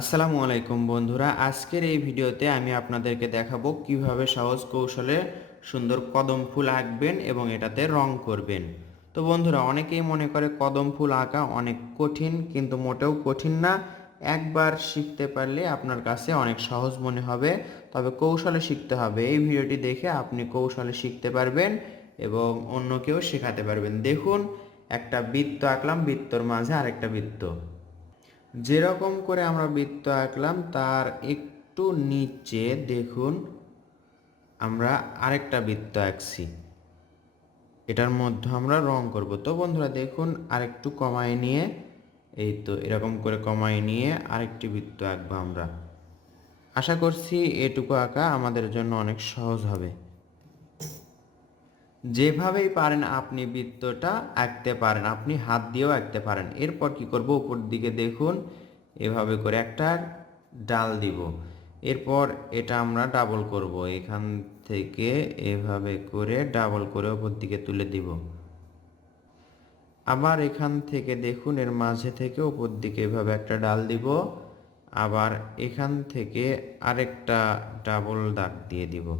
আসসালামু আলাইকুম বন্ধুরা, আজকের এই ভিডিওতে আমি আপনাদেরকে দেখাবো কিভাবে সহজ কৌশলে সুন্দর কদম ফুল আঁকবেন এবং এটাতে রং করবেন। তো বন্ধুরা, অনেকেই মনে করে কদম ফুল আঁকা অনেক কঠিন, কিন্তু মোটেও কঠিন না। একবার শিখতে পারলে আপনার কাছে অনেক সহজ মনে হবে, তবে কৌশলে শিখতে হবে। এই ভিডিওটি দেখে আপনি কৌশলে শিখতে পারবেন এবং অন্যকেও শেখাতে পারবেন। দেখুন, একটা বৃত্ত আঁকলাম, বৃত্তর মাঝে আরেকটা বৃত্ত। যেরকম করে আমরা বৃত্ত আঁকলাম তার একটু নিচে দেখুন আমরা আরেকটা বৃত্ত আঁকছি। এটার মধ্যে আমরা রং করব। তো বন্ধুরা দেখুন, আরেকটু কমায় নিয়ে, এই তো এরকম করে কমায় নিয়ে আরেকটি বৃত্ত আঁকবো আমরা। আশা করছি এটুকু আঁকা আমাদের জন্য অনেক সহজ হবে। যেভাবেই পারেন আপনি বৃত্তটা আঁকতে পারেন, আপনি হাত দিয়েও আঁকতে পারেন। এরপর কি করব, উপর দিকে দেখুন এভাবে করে একটা ডাল দিব। এরপর এটা আমরা ডাবল করব, এখান থেকে এভাবে করে ডাবল করে উপর দিকে তুলে দিব। আবার এখান থেকে দেখুন এর মাঝে থেকে উপর দিকে এভাবে একটা ডাল দিব। আবার এখান থেকে আরেকটা ডাবল দাগ দিয়ে দিব।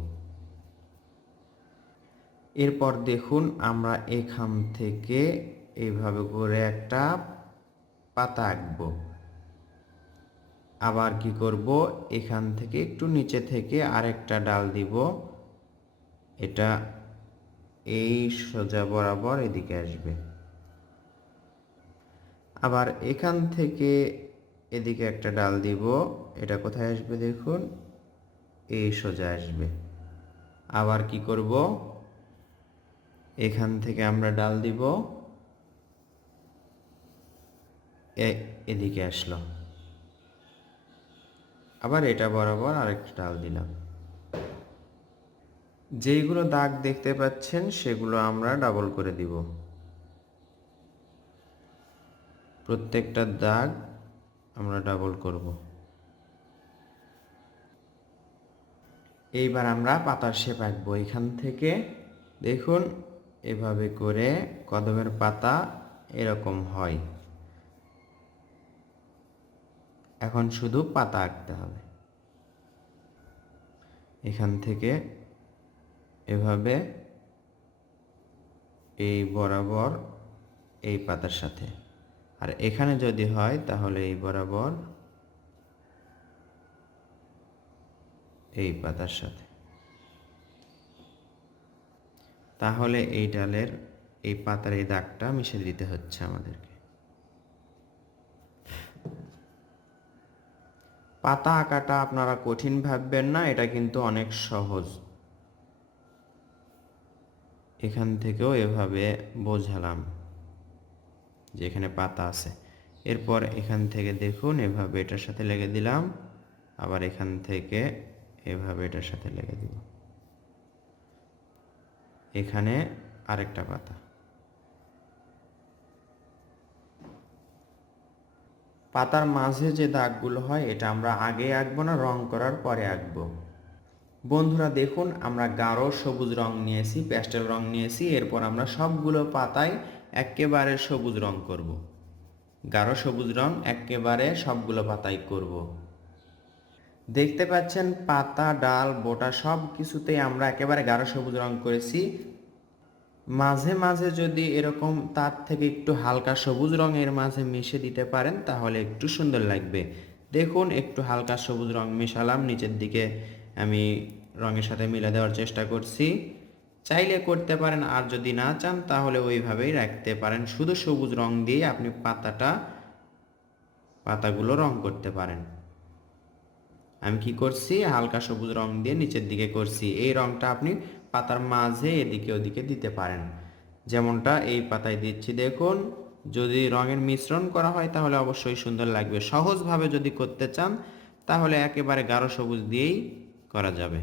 এরপর দেখুন আমরা এখান থেকে এইভাবে করে একটা পাতা আঁকবো। আবার কি করব, এখান থেকে একটু নিচে থেকে আরেকটা ডাল দিব। এটা এই সোজা বরাবর এদিকে আসবে। আবার এখান থেকে এদিকে একটা ডাল দিব। এটা কোথায় আসবে দেখুন, এই সোজা আসবে। আবার কি করব, এখান থেকে আমরা ডাল দিব, এদিকে আসলো। আবার এটা বরাবর আরেকটা ডাল দিলাম। যেইগুলো দাগ দেখতে পাচ্ছেন সেগুলো আমরা ডাবল করে দিব। প্রত্যেকটা দাগ আমরা ডাবল করব। এইবার আমরা পাতার শেপ আঁকবো। এখান থেকে দেখুন এভাবে করে কদমের পাতা এরকম হয়। এখন শুধু পাতা আঁকতে হবে। এখান থেকে এভাবে এই বরাবর এই পাতার সাথে, আর এখানে যদি হয় তাহলে এই বরাবর এই পাতার সাথে। তাহলে এই ডালের এই পাতার এই দাগটা মিশে দিতে হচ্ছে আমাদেরকে। পাতা আঁকাটা আপনারা কঠিন ভাববেন না, এটা কিন্তু অনেক সহজ। এখান থেকেও এভাবে বোঝালাম যে এখানে পাতা আছে। এরপর এখান থেকে দেখুন এভাবে এটার সাথে লেগে দিলাম। আবার এখান থেকে এভাবে এটার সাথে লেগে দিব। এখানে আরেকটা পাতা। পাতার মাঝে যে দাগগুলো হয় এটা আমরা আগে আঁকবো না, রং করার পরে আঁকবো। বন্ধুরা দেখুন, আমরা গাঢ় সবুজ রং নিয়েছি, প্যাস্টেল রং নিয়েছি। এরপর আমরা সবগুলো পাতায় একেবারে সবুজ রং করব। গাঢ় সবুজ রং একেবারে সবগুলো পাতায় করব। দেখতে পাচ্ছেন পাতা, ডাল, বোটা সব কিছুতেই আমরা একেবারে গাঢ় সবুজ রং করেছি। মাঝে মাঝে যদি এরকম তার থেকে একটু হালকা সবুজ রং এর মাঝে মিশে দিতে পারেন তাহলে একটু সুন্দর লাগবে। দেখুন একটু হালকা সবুজ রং মেশালাম, নিচের দিকে আমি রঙের সাথে মিলে দেওয়ার চেষ্টা করছি। চাইলে করতে পারেন, আর যদি না চান তাহলে ওইভাবেই রাখতে পারেন। শুধু সবুজ রং দিয়ে আপনি পাতাগুলো রং করতে পারেন। আমি কি করছি, হালকা সবুজ রং দিয়ে নিচের দিকে করছি। এই রংটা আপনি পাতার মাঝে এদিকে ওদিকে দিতে পারেন, যেমনটা এই পাতায় দিচ্ছি। দেখুন, যদি রঙের মিশ্রণ করা হয় তাহলে অবশ্যই সুন্দর লাগবে। সহজভাবে যদি করতে চান তাহলে একেবারে গাঢ় সবুজ দিয়েই করা যাবে।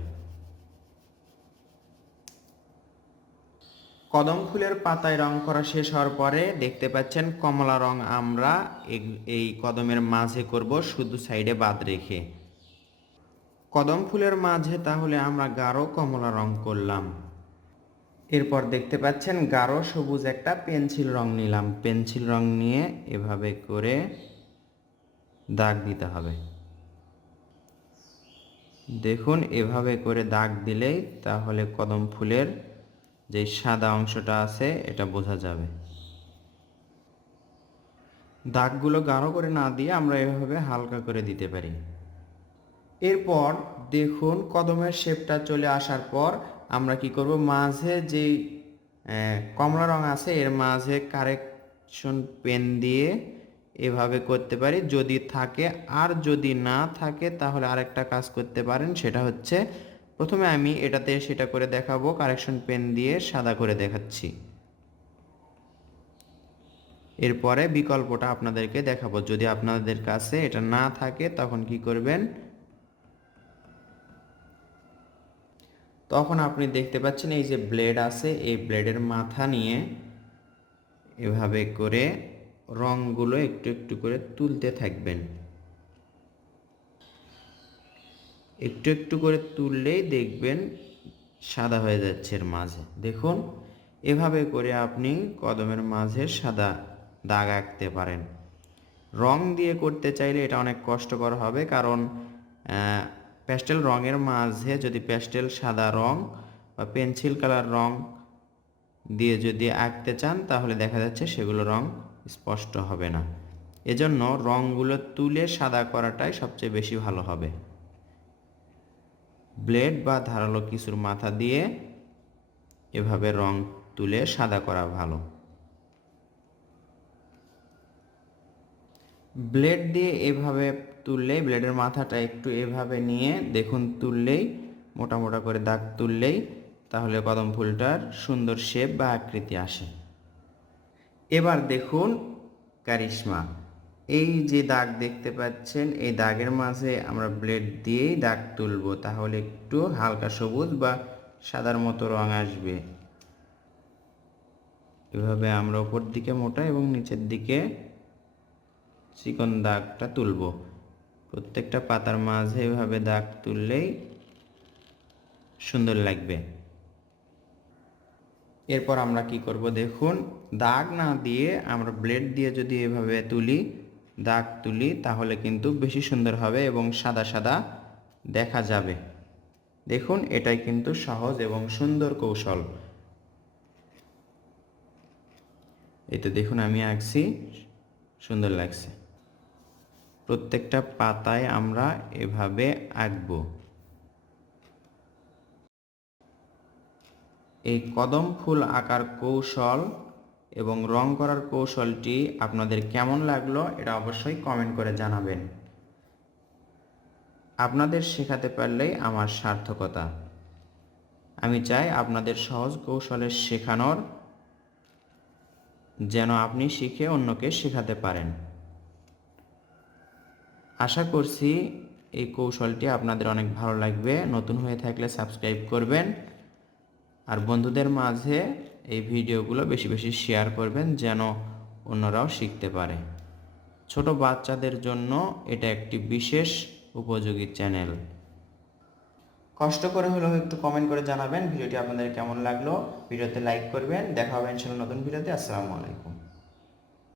কদম ফুলের পাতায় রং করা শেষ হওয়ার পরে দেখতে পাচ্ছেন কমলা রং আমরা এই কদমের মাঝে করব, শুধু সাইডে বাদ রেখে। কদম ফুলের মাঝে তাহলে আমরা গাঢ় কমলা রং করলাম। এরপর দেখতে পাচ্ছেন গাঢ় সবুজ একটা পেন্সিল রং নিলাম। পেন্সিল রং নিয়ে এভাবে করে দাগ দিতে হবে। দেখুন এভাবে করে দাগ দিলেই তাহলে কদম ফুলের যে সাদা অংশটা আছে এটা বোঝা যাবে। দাগগুলো গাঢ় করে না দিয়ে আমরা এভাবে হালকা করে দিতে পারি। এরপর দেখুন কদমের শেপটা চলে আসার পর আমরা কি করব, মাঝে যেই কমলা রং আছে এর মাঝে কারেকশন পেন দিয়ে এভাবে করতে পারি যদি থাকে। আর যদি না থাকে তাহলে আরেকটা কাজ করতে পারেন, সেটা হচ্ছে প্রথমে আমি এটাতে সেটা করে দেখাবো, কারেকশন পেন দিয়ে সাদা করে দেখাচ্ছি। এরপরে বিকল্পটা আপনাদেরকে দেখাবো। যদি আপনাদের কাছে এটা না থাকে তখন কি করবেন, তখন আপনি দেখতে পাচ্ছেন এই যে ব্লেড আছে, এই ব্লেডের মাথা নিয়ে এভাবে করে রঙগুলো একটু একটু করে তুলতে থাকবেন। একটু একটু করে তুললেই দেখবেন সাদা হয়ে যাচ্ছে এর মাঝে। দেখুন এভাবে করে আপনি কদমের মাঝে সাদা দাগ আঁকতে পারেন। রং দিয়ে করতে চাইলে এটা অনেক কষ্টকর হবে, কারণ প্যাস্টেল রঙের মাঝে যদি প্যাস্টেল সাদা রং বা পেন্সিল কালার রং দিয়ে যদি আঁকতে চান তাহলে দেখা যাচ্ছে সেগুলো রং স্পষ্ট হবে না। এজন্য রঙগুলো তুলে সাদা করাটাই সবচেয়ে বেশি ভালো হবে। ব্লেড বা ধারালো কিছুর মাথা দিয়ে এভাবে রং তুলে সাদা করা ভালো। ব্লেড দিয়ে এভাবে তুললেই, ব্লেডের মাথাটা একটু এভাবে নিয়ে দেখুন তুললেই, মোটা মোটা করে দাগ তুললেই তাহলে কদম ফুলটার সুন্দর শেপ বা আকৃতি আসে। এবার দেখুন কারিশমা, এই যে দাগ দেখতে পাচ্ছেন এই দাগের মাঝে আমরা ব্লেড দিয়েই দাগ তুলব, তাহলে একটু হালকা সবুজ বা সাদার মতো রং আসবে। এভাবে আমরা উপর দিকে মোটা এবং নিচের দিকে চিকন দাগটা তুলব। প্রত্যেকটা পাতার মাঝে এভাবে দাগ তুললেই সুন্দর লাগবে। এরপর আমরা কি করব, দেখুন দাগ না দিয়ে আমরা ব্লেড দিয়ে যদি এভাবে দাগ তুলি তাহলে কিন্তু বেশি সুন্দর হবে এবং সাদা সাদা দেখা যাবে। দেখুন এটাই কিন্তু সহজ এবং সুন্দর কৌশল। এই তো দেখুন আমি আঁকছি, সুন্দর লাগছে। প্রত্যেকটা পাতায় আমরা এভাবে আঁকবো। এই কদম ফুল আঁকার কৌশল এবং রং করার কৌশলটি আপনাদের কেমন লাগলো এটা অবশ্যই কমেন্ট করে জানাবেন। আপনাদের শেখাতে পারলেই আমার সার্থকতা। আমি চাই আপনাদের সহজ কৌশলে শেখানোর, যেন আপনি শিখে অন্যকে শেখাতে পারেন। আশা করছি এই কৌশলটি আপনাদের অনেক ভালো লাগবে। নতুন হয়ে থাকলে সাবস্ক্রাইব করবেন আর বন্ধুদের মাঝে এই ভিডিওগুলো বেশি বেশি শেয়ার করবেন যেন অন্যরাও শিখতে পারে। ছোট বাচ্চাদের জন্য এটা একটি বিশেষ উপযোগী চ্যানেল। কষ্ট করে হলেও একটু কমেন্ট করে জানাবেন ভিডিওটি আপনাদের কেমন লাগলো। ভিডিওতে লাইক করবেন। দেখা হবে ইনশাআল্লাহ নতুন ভিডিওতে। আসসালামু আলাইকুম।